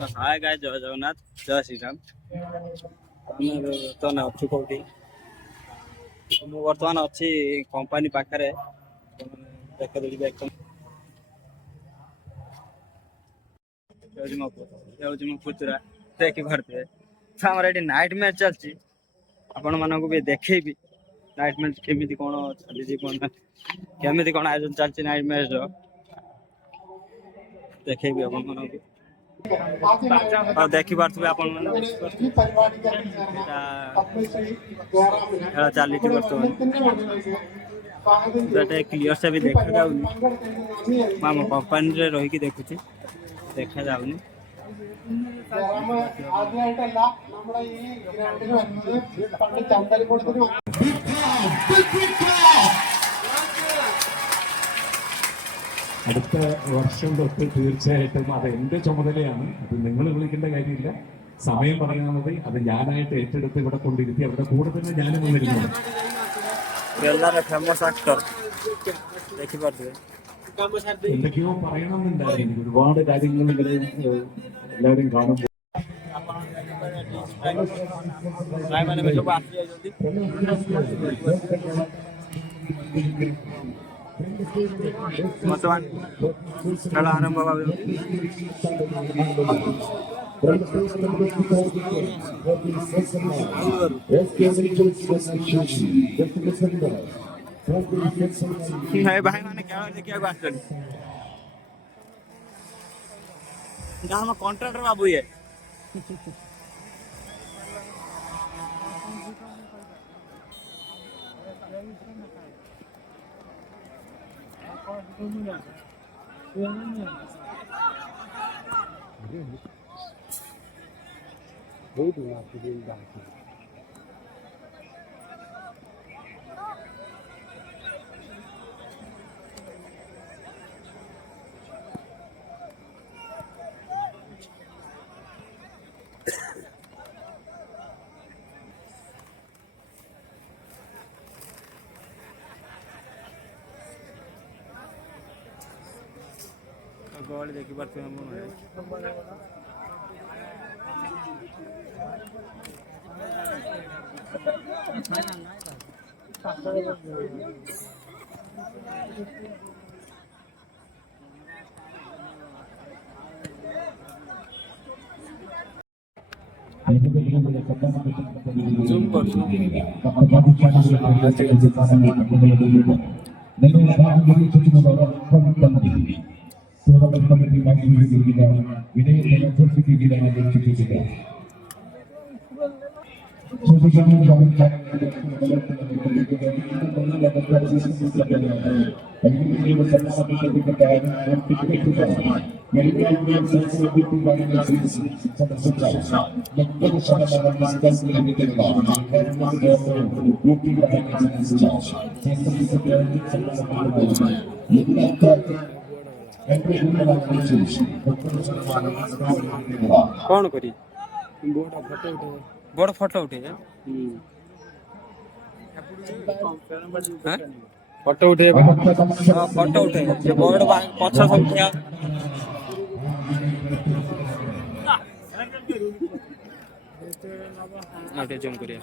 तो हाय गाय जय जगन्नाथ जय श्री राम बर्तमान अच्छी कौटी बर्तमान अच्छी कंपनी पाखे मो पुतुरा देखी पारे आम ये नाइट मैच चलती आपण मानक भी देखी नाइट मैच केमी कौन चली कौन केमी कौन आयोजन चलती नाइट मैच देखेबी आपण मानक देखी पारे आपण खेल चली बर्तमान क्लीयर से भी देखा जाऊनी आम कंपनी रही देखुची देखा जाऊनी അടുത്ത വർഷം തൊട്ട് തീർച്ചയായിട്ടും അത് എന്റെ ചുമതലയാണ്. അത് നിങ്ങൾ വിളിക്കേണ്ട കാര്യമില്ല. സമയം പറഞ്ഞാൽ മതി. അത് ഞാനായിട്ട് ഏറ്റെടുത്ത് ഇവിടെ കൊണ്ടിരുത്തി അവരുടെ കൂടെ തന്നെ ഞാനും വന്നിരുന്നു. എന്തൊക്കെയോ പറയണമെന്നുണ്ടായിരുന്നു. എനിക്ക് ഒരുപാട് കാര്യങ്ങൾ എല്ലാവരും കാണുമ്പോൾ बर्तमान खेल आरंभ भाई मैंने क्या कॉन्ट्रैक्टर बाबू ये गोल देखी पार्थे हम कौन करी बड़ फोटो उठे फोटो उठे फोटो उठे बड़ पछ संख्या जूम करिया